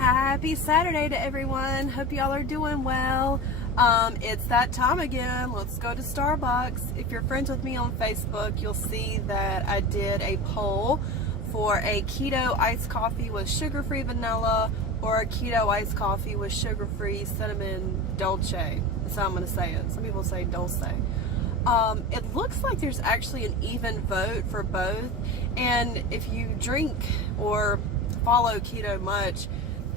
Happy Saturday to everyone. Hope y'all are doing well. It's that time again. Let's go to Starbucks. If you're friends with me on Facebook, you'll see that I did a poll for a keto iced coffee with sugar-free vanilla or a keto iced coffee with sugar-free cinnamon dolce. That's how I'm going to say it. Some people say Dolce. It looks like there's actually an even vote for both. And if you drink or follow keto much,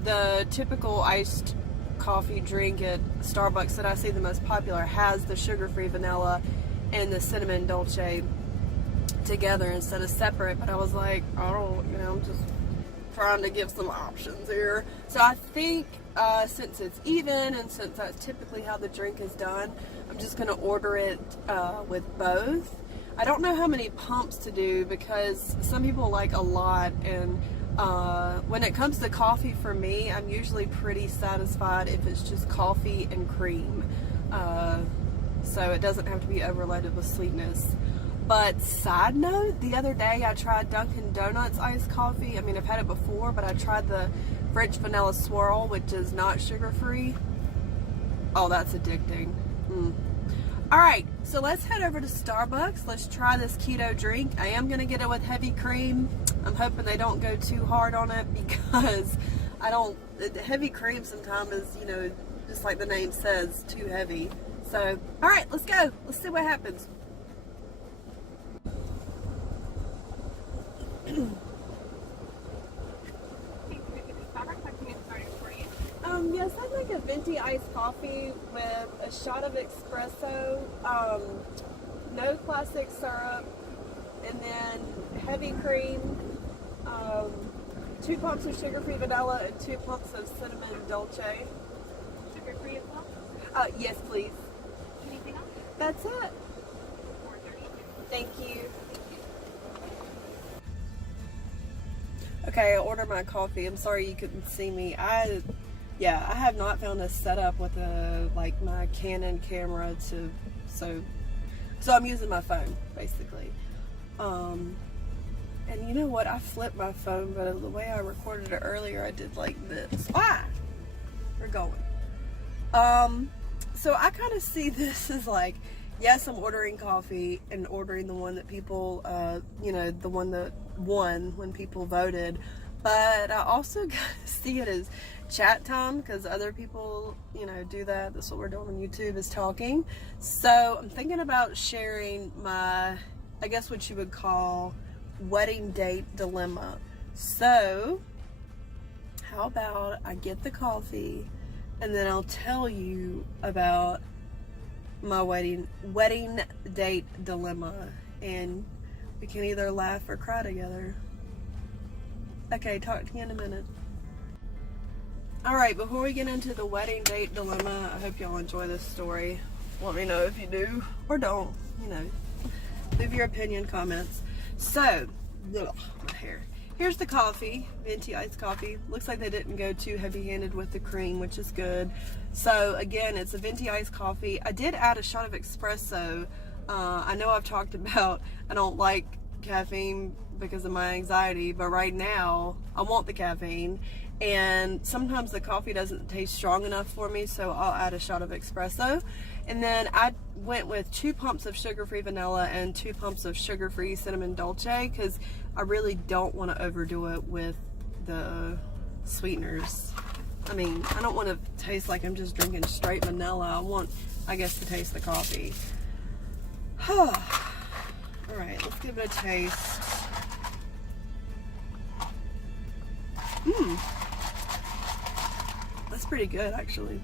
the typical iced coffee drink at Starbucks that I see the most popular has the sugar-free vanilla and the cinnamon dolce together instead of separate. But I was like, I'm just trying to give some options here. So I think since it's even and since that's typically how the drink is done, I'm just going to order it with both. I don't know how many pumps to do because some people like a lot, and when it comes to coffee, for me, I'm usually pretty satisfied if it's just coffee and cream. So it doesn't have to be overloaded with sweetness. But side note, the other day I tried Dunkin' Donuts iced coffee. I mean, I've had it before, but I tried the French vanilla swirl, which is not sugar-free. Oh, that's addicting. Alright, so let's head over to Starbucks. Let's try this keto drink. I am going to get it with heavy cream. I'm hoping they don't go too hard on it because heavy cream sometimes is, just like the name says, too heavy. So, alright, let's go. Let's see what happens. Yes, I'd like a Venti iced coffee with a shot of espresso, no classic syrup, and then heavy cream, 2 pumps of sugar-free vanilla, and 2 pumps of cinnamon dolce. Sugar-free as well? Yes, please. Anything else? That's it. $4.30. Thank you. Okay, I ordered my coffee. I'm sorry you couldn't see me. I have not found a setup with my Canon camera so I'm using my phone basically. And you know what? I flipped my phone, but the way I recorded it earlier, I did like this. We're going. So I kind of see this as like, yes, I'm ordering coffee and ordering the one that people, the one that won when people voted. But I also kind of see it as chat time because other people, do that. That's what we're doing on YouTube, is talking. So I'm thinking about sharing my, I guess what you would call, wedding date dilemma. So how about I get the coffee and then I'll tell you about my wedding date dilemma, and we can either laugh or cry together. Okay, talk to you in a minute. Alright, before we get into the wedding date dilemma, I hope y'all enjoy this story. Let me know if you do or don't, leave your opinion comments. So, my hair. Here's the coffee, Venti iced coffee. Looks like they didn't go too heavy-handed with the cream, which is good. So again, it's a Venti iced coffee. I did add a shot of espresso. I know I've talked about I don't like caffeine because of my anxiety, but right now I want the caffeine, and sometimes the coffee doesn't taste strong enough for me, so I'll add a shot of espresso. And then I went with 2 pumps of sugar-free vanilla and 2 pumps of sugar-free cinnamon dolce because I really don't want to overdo it with the sweeteners. I mean, I don't want to taste like I'm just drinking straight vanilla. I want, I guess, to taste the coffee. Alright, let's give it a taste. That's pretty good, actually.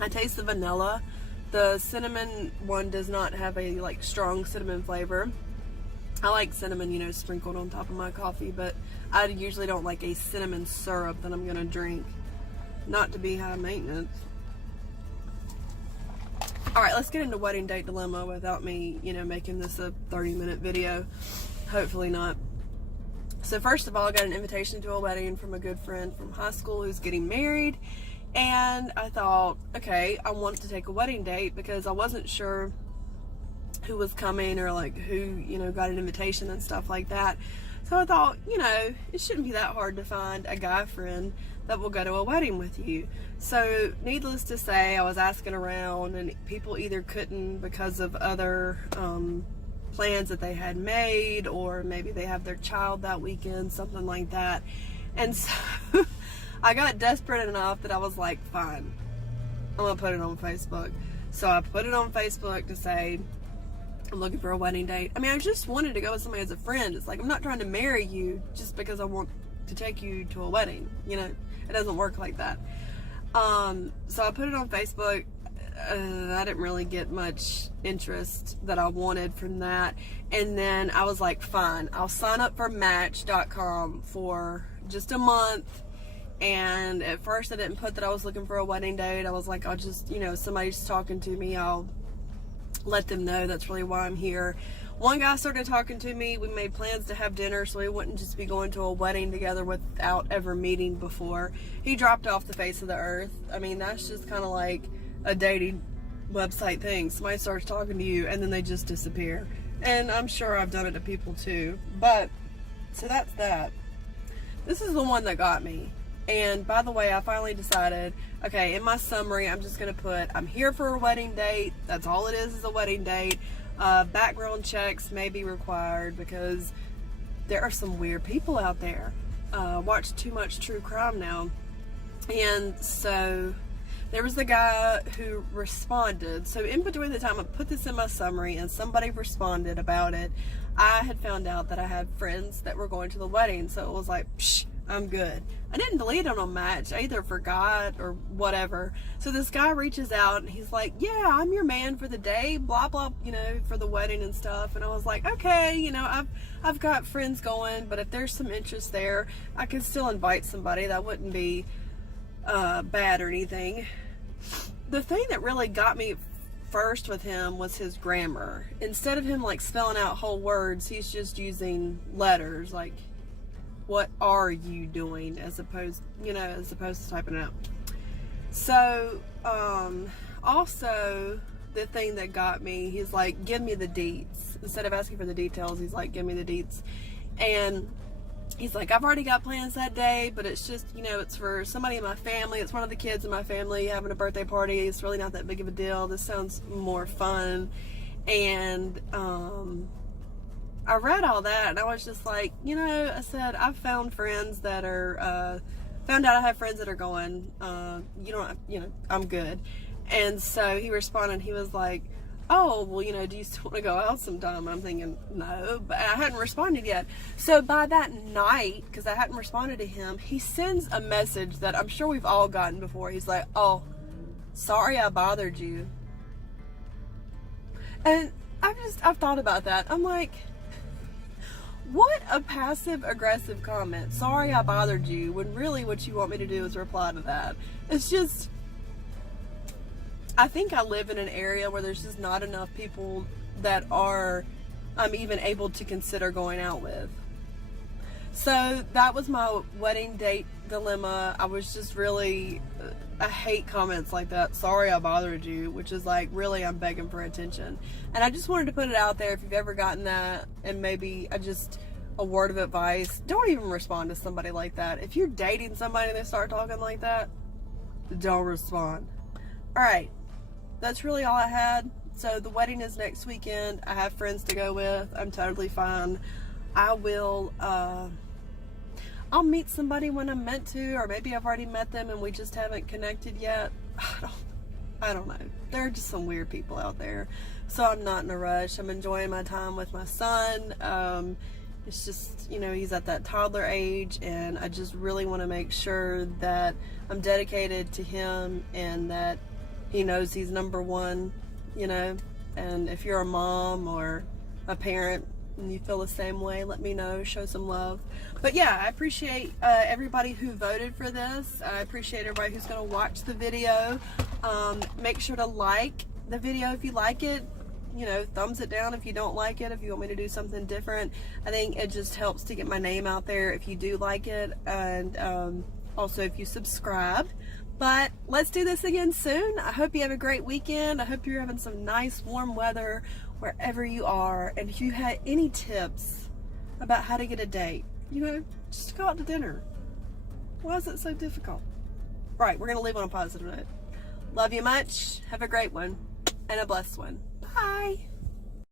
I taste the vanilla. The cinnamon one does not have a strong cinnamon flavor. I like cinnamon, sprinkled on top of my coffee, but I usually don't like a cinnamon syrup that I'm gonna drink. Not to be high maintenance. Alright, let's get into wedding date dilemma without me, making this a 30-minute video. Hopefully not. So first of all, I got an invitation to a wedding from a good friend from high school who's getting married. And I thought, okay, I want to take a wedding date because I wasn't sure who was coming or who, got an invitation and stuff like that. So So I thought, it shouldn't be that hard to find a guy friend that will go to a wedding with you. So needless to say, I was asking around, and people either couldn't because of other plans that they had made, or maybe they have their child that weekend, something like that. And so I got desperate enough that I was like, fine, I'm gonna put it on Facebook. So I put it on Facebook to say, I'm looking for a wedding date. I mean, I just wanted to go with somebody as a friend. It's like, I'm not trying to marry you just because I want to take you to a wedding. It doesn't work like that. So I put it on Facebook. I didn't really get much interest that I wanted from that. And then I was like, fine, I'll sign up for Match.com for just a month. And at first I didn't put that I was looking for a wedding date. I was like, I'll just, somebody's talking to me, I'll let them know that's really why I'm here. One guy started talking to me. We made plans to have dinner so we wouldn't just be going to a wedding together without ever meeting before. He dropped off the face of the earth. I mean, that's just kind of like a dating website thing. Somebody starts talking to you and then they just disappear. And I'm sure I've done it to people too. But, so that's that. This is the one that got me. And by the way, I finally decided, okay, in my summary, I'm just going to put, I'm here for a wedding date. That's all it is a wedding date. Background checks may be required because there are some weird people out there. Watch too much true crime now. And so there was the guy who responded. So in between the time I put this in my summary and somebody responded about it, I had found out that I had friends that were going to the wedding. So it was like, psh, I'm good. I didn't delete it on Match. I either forgot or whatever. So this guy reaches out and he's like, yeah, I'm your man for the day, blah, blah, for the wedding and stuff. And I was like, okay, I've got friends going, but if there's some interest there, I can still invite somebody. That wouldn't be bad or anything. The thing that really got me first with him was his grammar. Instead of him like spelling out whole words, he's just using letters like, what are you doing, as opposed to typing it out. So also the thing that got me, he's like, give me the deets. Instead of asking for the details, he's like, give me the deets. And he's like, I've already got plans that day, but it's just, it's for somebody in my family. It's one of the kids in my family having a birthday party. It's really not that big of a deal. This sounds more fun. And I read all that and I was just like, I said, I've found friends that are, found out I have friends that are going, I'm good. And so he responded, he was like, oh, well, do you still want to go out sometime? I'm thinking, no, but I hadn't responded yet. So by that night, because I hadn't responded to him, he sends a message that I'm sure we've all gotten before. He's like, oh, sorry I bothered you. And I've thought about that. I'm like, what a passive aggressive comment. Sorry I bothered you, when really what you want me to do is reply to that. It's just, I think I live in an area where there's just not enough people that I'm even able to consider going out with. So that was my wedding date dilemma. I was just really, I hate comments like that. Sorry I bothered you, which is like, really, I'm begging for attention. And I just wanted to put it out there if you've ever gotten that, and maybe a word of advice, don't even respond to somebody like that. If you're dating somebody and they start talking like that, don't respond. All right, that's really all I had. So the wedding is next weekend. I have friends to go with. I'm totally fine. I will, I'll meet somebody when I'm meant to, or maybe I've already met them and we just haven't connected yet. I don't know. There are just some weird people out there. So I'm not in a rush. I'm enjoying my time with my son. It's just, he's at that toddler age, and I just really want to make sure that I'm dedicated to him and that he knows he's number one, and if you're a mom or a parent and you feel the same way, let me know, show some love. But yeah, I appreciate everybody who voted for this. I appreciate everybody who's going to watch the video. Make sure to like the video if you like it. Thumbs it down if you don't like it, if you want me to do something different. I think it just helps to get my name out there if you do like it, and also if you subscribe. But let's do this again soon. I hope you have a great weekend. I hope you're having some nice warm weather wherever you are. And if you had any tips about how to get a date. You know, just go out to dinner. Why is it so difficult? Right, we're going to leave on a positive note. Love you much. Have a great one and a blessed one. Bye.